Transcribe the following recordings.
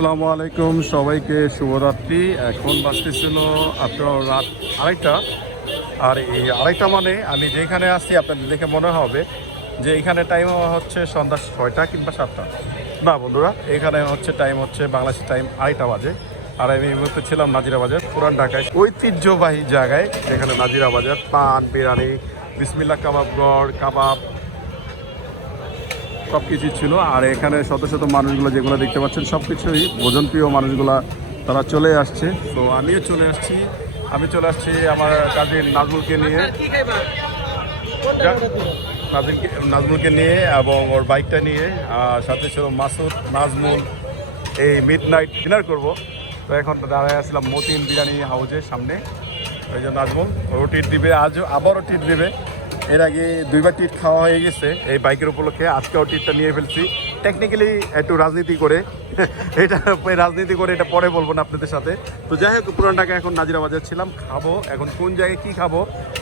আসসালামু আলাইকুম সবাইকে, শুভরাত্রি। এখন বাজতেছিল আপনার রাত আড়াইটা। আর এই আড়াইটা মানে আমি যেখানে আসছি আপনাদের দেখে মনে হবে যে এখানে টাইম হচ্ছে সন্ধ্যা ছয়টা কিংবা সাতটা। না বন্ধুরা, এখানে হচ্ছে টাইম হচ্ছে বাংলাদেশের টাইম আড়াইটা বাজে। আর আমি এই মুহূর্তে ছিলাম নাজিরা বাজার, পুরান ঢাকায়। ঐতিহ্যবাহী জায়গায়, যেখানে নাজিরা বাজার, পান, বিরিয়ানি বিসমিল্লা কাবাব গড়, কাবাব সব কিছুই ছিল। আর এখানে শত শত মানুষগুলো যেগুলো দেখতে পাচ্ছেন সব কিছুই ভোজনপ্রিয় মানুষগুলো, তারা চলে আসছে। তো আমিও চলে আসছি। আমি চলে আসছি আমার কাজিন নাজমুলকে নিয়ে। নাজমুলকে নিয়ে এবং ওর বাইকটা নিয়ে সাথে ছিল মাসুদ, নাজমুল, এই মিড নাইট ডিনার করব। তো এখন দাঁড়ায় আসলাম মতিন বিরিয়ানি হাউজের সামনে। ওই যে নাজমুল ও টিট দিবে আজ আবারও টিট দিবে। এর আগে দুইবার টিট খাওয়া হয়ে গেছে। এই বাইকের উপলক্ষে আজকেও টিটটা নিয়ে ফেলছি। টেকনিক্যালি একটু রাজনীতি করে, এটা রাজনীতি করে এটা পরে বলব না আপনাদের সাথে। তো যাই হোক, পুরান ঢাকা এখন নাজিরা বাজার ছিলাম, খাব। এখন কোন জায়গায় কী খাব,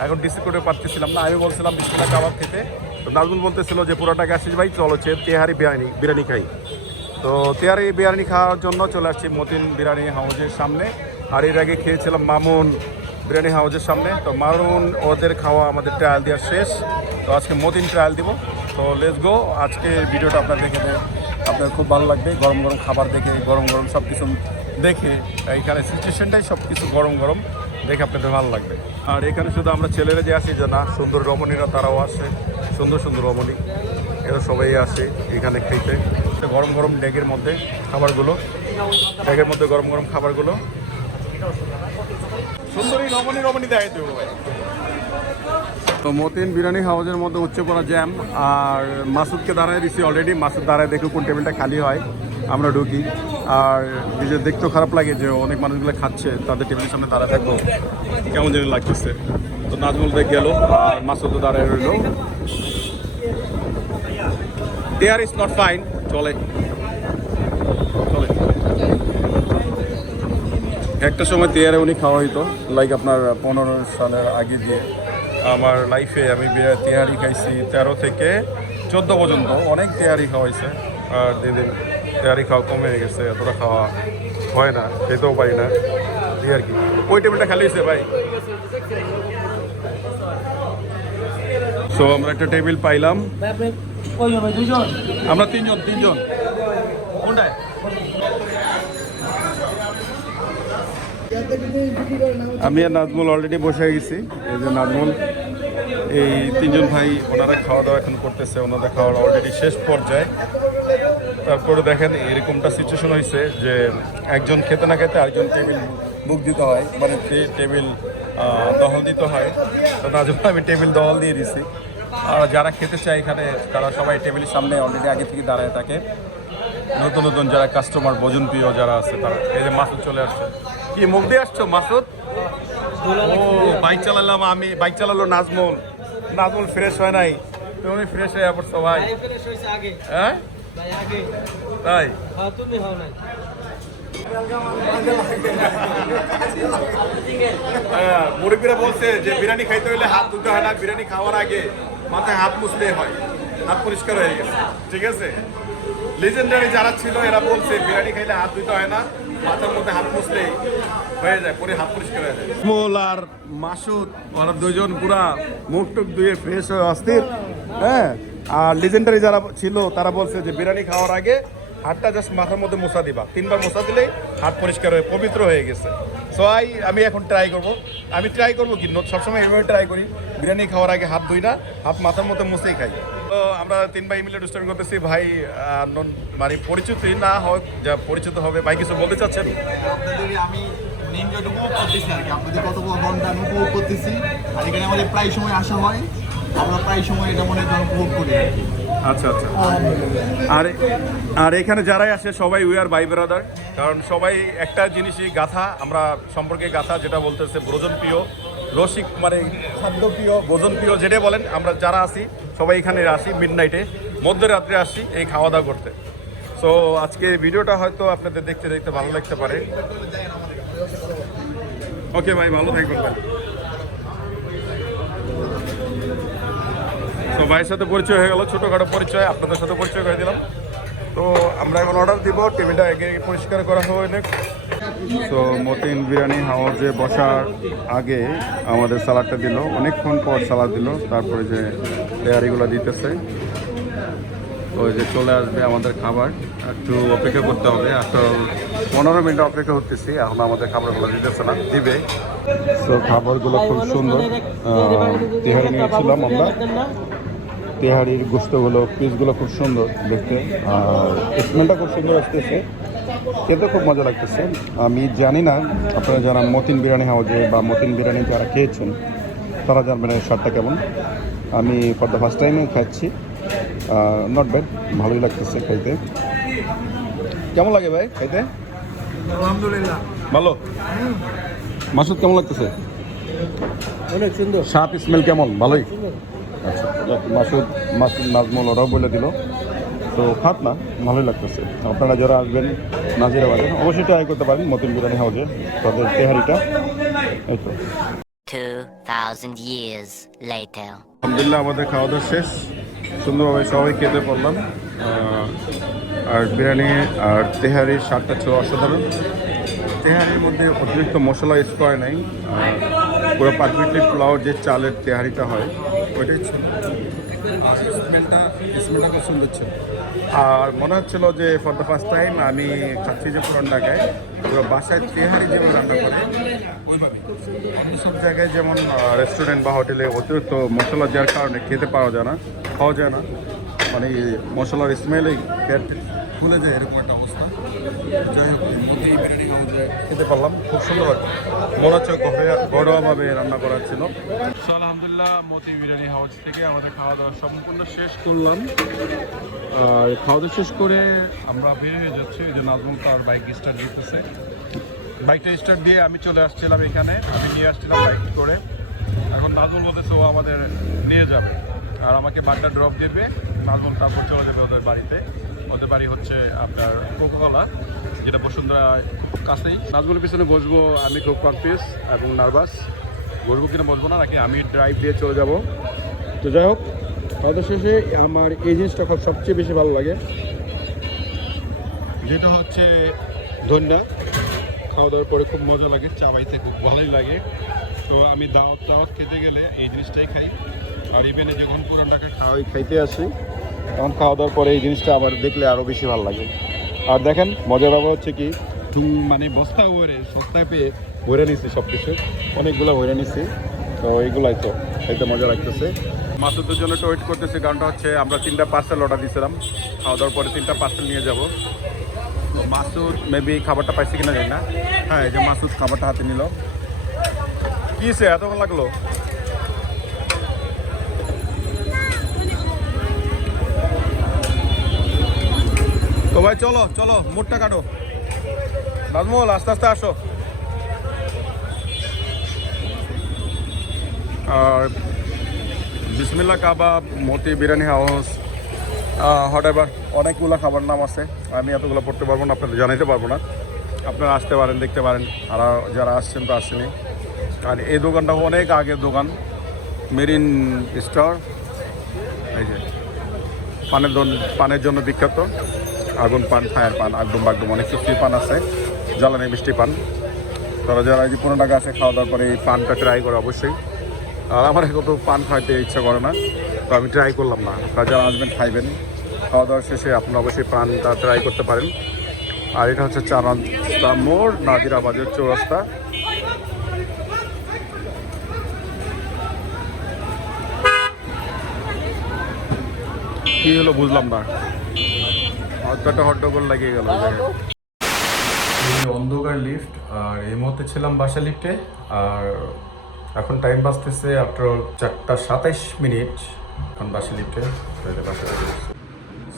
এখন ডিসাইড করে পারতেছিলাম না। আমি বলছিলাম বিসমিল্লা কাবাব খেতে। তো নাজমুল বলতেছিল যে, পুরান ঢাকা আসিস ভাই, চলো হচ্ছে তেহারি বিরিয়ানি বিরিয়ানি খাই। তো তেহারি বিরিয়ানি খাওয়ার জন্য চলে আসছি মতিন বিরিয়ানি হাউজের সামনে। আর এর আগে খেয়েছিলাম মামুন। বিরিয়ানি হাউজের সামনে। তো মারুন, ওদের খাওয়া আমাদের ট্রায়াল দেওয়া শেষ। তো আজকে মতিন ট্রায়াল দিব। তো লেস গো আজকে ভিডিওটা আপনার দেখে আপনার খুব ভালো লাগবে। গরম গরম খাবার দেখে, গরম গরম সব কিছু দেখে, এইখানে সিচুয়েশনটাই সব কিছু গরম গরম দেখে আপনাদের ভালো লাগবে। আর এখানে শুধু আমরা ছেলেরা যে আসি যে না, সুন্দর রমণীরা, তারাও আসে। সুন্দর সুন্দর রমণী। এরা সবাই আসে এখানে খেতে। গরম গরম ডেগের মধ্যে খাবারগুলো। ডেগের মধ্যে গরম গরম খাবারগুলো। সুন্দরী রমণী রমণী দেয় তো তো মতিন বিরিয়ানি হাউসের মধ্যে উচ্চ করা জ্যাম আর মাসুদকে দাঁড়ায় দিছি অলরেডি মাসুদ দাঁড়ায় দেখো কোন টেবিলটা খালি হয়, আমরা ঢুকি। আর নিজের দেখতেও খারাপ লাগে যে অনেক মানুষগুলো খাচ্ছে, তাদের টেবিলের সামনে দাঁড়ায় থাকব। কেমন যেন লাগতেছে। তো নাজমুল দেখ গেল, আর মাসুদও দাঁড়ায় রইল। দেয়ার ইজ নট ফাইন চলে। একটা সময় তেয়ারে উনি খাওয়া হইতো লাইক আপনার পনেরো সালের আগে দিয়ে। আমার লাইফে আমি তেহারি খাইছি তেরো থেকে চোদ্দ পর্যন্ত অনেক তেহারি খাওয়াইছে। আর দিন দিন তেহারি খাওয়া কমে গেছে এতটা খাওয়া হয় না খেতেও পারি না। এই আর কি। ওই টেবিলটা খালি হয়েছে ভাই। সো আমরা একটা টেবিল পাইলাম। আমরা তিনজন তিনজন। কোনটায়? আমি আর নাজমুল অলরেডি বসে গেছি। এই যে নাজমুল, এই তিনজন ভাই, ওনারা খাওয়া দাওয়া এখন করতেছে, ওনাদের খাওয়া অলরেডি শেষ পর্যায়ে। তারপরে দেখেন, এরকমটা সিচুয়েশন হয়েছে যে একজন খেতে না খেতে আরেকজন টেবিল বুক দিতে হয় মানে টেবিল দহল দিতে হয়। তো নাজমুল, আমি টেবিল দহল দিয়ে দিছি। আর যারা খেতে চায় এখানে, তারা সবাই টেবিলের সামনে অলরেডি আগে থেকে দাঁড়ায় থাকে। নতুন নতুন যারা কাস্টমার ভোজন প্রিয় যারা আছে তারা। এই যে মাসুদ চলে আসছে। কি মুখ দিয়ে আসছো মাসুদ? ও বাইক চালালাম আমি বাইক চালালো নাজমুল। নাজমুল ফ্রেশ হয় নাই। তুমি ফ্রেশ হয়ে পড়ছো ভাই হইছে আগে। হ্যাঁ? তাই? হ্যাঁ তুমি হও নাই। হ্যাঁ, মুরব্বীরা বলছে যে বিরিয়ানি খাইতে হলে হাত ধুতে হয় না বিরিয়ানি খাওয়ার আগে মাথায় হাত মুছলে হয়। হাত পরিষ্কার হয়ে গেছে। ঠিক আছে? লিজেন্ডারি যারা ছিল এরা বলছে বিরিয়ানি খাইলে হাত ধুতে হয় না। মাথার মধ্যে হাত মুছলে হয়ে যায়, পরে হাত পরিষ্কার হয়ে যায়। মোল আর মাসুদ, ওরা দুজন পুরা মুখ টুক ধুয়ে ফ্রেশ হয়ে অস্থির হ্যাঁ? আর লিজেন্ডারি যারা ছিল, তারা বলছে যে বিরিয়ানি খাওয়ার আগে হাতটা জাস্ট মাথার মধ্যে মোছা দিবা। তিনবার মোছা দিলেই হাত পরিষ্কার হয়ে, পবিত্র হয়ে গেছে। সো আমি এখন ট্রাই করব। আমি ট্রাই করব কি? সবসময় এভাবে ট্রাই করি। বিরিয়ানি খাওয়ার আগে হাত ধুই না, হাত মাথার মধ্যে মুছেই খাই। তো আমরা তিন ভাই মিলে দুষ্টামি করতেছি। ভাই মানে পরিচিতই না হোক যা পরিচিত হবে ভাই কিছু বলতে চাচ্ছেন? আপনাদের আমি আপনাদের কত ঘণ্টা আমি উপভোগ করতেছি। আর এখানে আমাদের প্রায় সময় আসা হয়। আমরা প্রায় সময় এটা মনে হয় উপভোগ করি আচ্ছা আচ্ছা। আর আর এখানে যারাই আসে সবাই উই আর বাই ব্রাদার কারণ সবাই একটা জিনিসই গাথা আমরা সম্পর্কে গাথা যেটা বলতেছে ভোজন প্রিয় রসিক মানে খাদ্য প্রিয় ভোজন প্রিয় যেটা বলেন, আমরা যারা আসি সবাই এখানে আসি মিড নাইটে মধ্যরাত্রে আসি এই খাওয়া দাওয়া করতে। সো আজকে ভিডিওটা হয়তো আপনাদের দেখতে দেখতে ভালো লাগতে পারে। ওকে ভাই, ভালো থাকবেন তো ভাইয়ের সাথে পরিচয় হয়ে গেল, ছোটোখাটো পরিচয়, আপনাদের সাথে পরিচয় করে দিলাম। তো, আমরা এখন অর্ডার দিব, টেবিলটা আগে পরিষ্কার করা হয়নি তো মতিন বিরিয়ানি হাউসে বসার আগে আমাদের সালাডটা দিল। অনেকক্ষণ পর সালাদ দিল, তারপরে যে তৈয়ারিগুলো দিতেছে, ওই যে চলে আসবে আমাদের খাবার। একটু অপেক্ষা করতে হবে, আসলে পনেরো মিনিট অপেক্ষা করতেছি, এখন আমাদের খাবারগুলো দিতেছে না, দিবে। তো খাবারগুলো খুব সুন্দর। তেহারি নিয়েছিলাম আমরা। তেহারির গোস্তগুলো পিসগুলো খুব সুন্দর দেখতে। আর স্মেলটা খুব সুন্দর আসতেছে। খেতে খুব মজা লাগতেছে। আমি জানি না আপনারা যারা মতিন বিরিয়ানি হাউজে বা মতিন বিরিয়ানি যারা খেয়েছেন তারা জানবেন এর স্বাদটা কেমন। আমি ফর দ্য ফার্স্ট টাইমে খাচ্ছি। নট ব্যাড ভালোই লাগতেছে খাইতে। কেমন লাগে ভাই খাইতে? আলহামদুলিল্লাহ। ভালো? মাসুদ কেমন লাগতেছে? অনেক সুন্দর। সাপ স্মেল কেমন? ভালোই? আচ্ছা মাসুদ মাসুদ নাজমুল ওরাও বলে দিল। তো খাত না ভালোই লাগতেছে। আপনারা যারা আসবেন নাজিরাবাদে অবশ্যই ট্রাই করতে পারেন মতিন বিরিয়ানি হাউজে তাদের তেহারিটা। এই তো। 2,000 years later. আলহামদুলিল্লাহ আমাদের খাওয়া দাওয়া শেষ। সুন্দরভাবে সবাই খেতে পারলাম। আর বিরিয়ানি আর তেহারির স্বাদটা ছিল অসাধারণ। তেহারির মধ্যে অতিরিক্ত মশলা ইউজ করে নাই। আর পুরো পারফেক্টলি পোলাও যে চালের তেহারিটা হয় ওইটাই ছিল। স্মেলটা স্মেলটা খুব সুন্দর ছিল। আর মনে হচ্ছিল যে ফর দ্য ফার্স্ট টাইম আমি খাচ্ছি যে পুরান ঢাকায়। বাসায় তেহারি যেমন রান্না করে সব জায়গায় যেমন রেস্টুরেন্ট বা হোটেলে অতিরিক্ত মশলা দেওয়ার কারণে খেতে পাওয়া যায় না, খাওয়া যায় না। মানে মশলার স্মেলেই পেট খুলে যায় এরকম একটা অবস্থা। যাই হোক এর মধ্যেই বিরিয়ানি হাউসে খেতে পারলাম, খুব সুন্দর মনে হচ্ছে ঘরোয়া- ঘরোয়াভাবে রান্না করা ছিল। আলহামদুলিল্লাহ, মতি বিরিয়ানি হাউস থেকে আমাদের খাওয়া দাওয়া সম্পূর্ণ শেষ করলাম। আর খাওয়া দাওয়া শেষ করে আমরা বের হয়ে যাচ্ছি। যে নাজমুল তার বাইক স্টার্ট দিতেছে। বাইকটা স্টার্ট দিয়ে আমি চলে আসছিলাম এখানে। আমি নিয়ে আসছিলাম বাইক করে। এখন নাজমুল বলতেছে, ও আমাদের নিয়ে যাবে। আর আমাকে বাগদা ড্রপ দেবে। নাজমুল তারপর চলে যাবে ওদের বাড়িতে। ওদের বাড়ি হচ্ছে আপনার কোকোকলা যেটা বসুন্ধরা খুব কাছেই। নাচগুলোর পিছনে বসবো আমি খুব কনফিউজ এবং নার্ভাস বসবো কিনা বসবো না নাকি আমি ড্রাইভ দিয়ে চলে যাব? তো যাই হোক দাওয়া শেষে আমার এই জিনিসটা খুব সবচেয়ে বেশি ভালো লাগে। যেটা হচ্ছে ধন্যা খাওয়া দাওয়ার পরে খুব মজা লাগে চাবাইতে খুব ভালোই লাগে। তো আমি দাওয়াত দাওয়াত খেতে গেলে এই জিনিসটাই খাই। আর ইভেনে যখন পুরান ঢাকা খাওয়াই খাইতে আসি। তখন খাওয়া দাওয়ার পরে এই জিনিসটা আবার দেখলে আরও বেশি ভালো লাগে। আর দেখেন, মজার ব্যাপার হচ্ছে কি মানে বস্তা ভরে, সস্তায় পেয়ে ভরে নিছি সব কিছু অনেকগুলো ভরে নিছি। তো এইগুলাই তো খাইতে মজা লাগতেছে। মাসুদের জন্য একটু ওয়েট করতেছি, কারণটা হচ্ছে আমরা তিনটা পার্সেল অর্ডার দিয়েছিলাম খাওয়া দাওয়ার পরে তিনটা পার্সেল নিয়ে যাব। তো মাসুদ মেবি খাবারটা পাইছে কিনা জানি না। হ্যাঁ এই যে মাসুদ খাবারটা হাতে নিল। কি সে এতক্ষণ লাগল? তো ভাই চলো চলো মোটটা কাটো। নাজমুল আস্তে আস্তে আসো। আর বিসমিল্লা কাবাব মতি বিরিয়ানি হাউস। হট এভার অনেকগুলো খাবার নাম আছে। আমি এতগুলো পড়তে পারব না, আপনাদের জানাইতে পারব না। আপনারা আসতে পারেন, দেখতে পারেন। আর যারা আসছেন, তো আসেনি। আর এই দোকানটা অনেক আগের দোকান। Marine store. এই যে, পানের পানের জন্য বিখ্যাত। আগুন পান, ফায়ার পান আগডুম বাগডুম অনেক কিছুই পান আছে। জ্বালানি, মিষ্টি পান। তারা যারা এই যে পুরো টাকা আছে, খাওয়া দাওয়ার পরে এই পানটা ট্রাই করে অবশ্যই। আর আমার এখন তো পান খাইতে ইচ্ছা করে না, তো আমি ট্রাই করলাম না। আপনারা যারা আসবেন, খাইবেন। খাওয়া দাওয়ার শেষে আপনারা অবশ্যই পানটা ট্রাই করতে পারেন। আর এটা হচ্ছে চার রাস্তা মোড় নাজিরাবাদের চৌরাস্তা। কি হলো বুঝলাম না। হটটা হট্টগোল লাগিয়ে গেল অন্ধকার লিফট আর এই মুহূর্তে ছিলাম বাসা লিফটে আর এখন টাইম বাঁচতেছে আফটার চারটা সাতাইশ মিনিট এখন বাসা লিফটে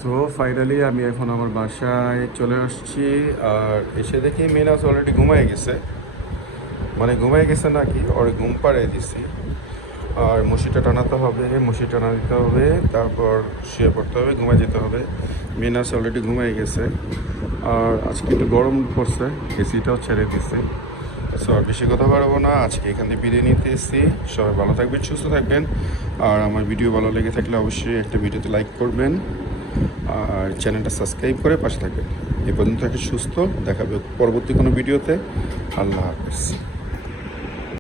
সো ফাইনালি আমি এখন আমার বাসায় চলে আসছি, আর এসে দেখি মেনাস অলরেডি ঘুমায় গেছে। মানে ঘুমায় গেছে নাকি? ওর ঘুম পাড়িয়ে দিছি। আর মুশিটা টানাতে হবে মুশি টানা দিতে হবে, তারপর শুয়ে পড়তে হবে, ঘুমায় যেতে হবে। মিনাস অলরেডি ঘুমাই গেছে। আর আজকে একটু গরম পড়ছে, এসিটাও ছেড়ে দিছে সো আর বেশি কথা বাড়াবো না, আজকে এখান থেকে বিরিয়ানি নিতে এসেছি। সবাই ভালো থাকবেন, সুস্থ থাকবেন। আর আমার ভিডিও ভালো লেগে থাকলে অবশ্যই একটা ভিডিওতে লাইক করবেন। আর চ্যানেলটা সাবস্ক্রাইব করে পাশে থাকবেন। এ পর্যন্ত একটা সুস্থ, দেখাবে পরবর্তী কোনো ভিডিওতে। আল্লাহ হাফেজ।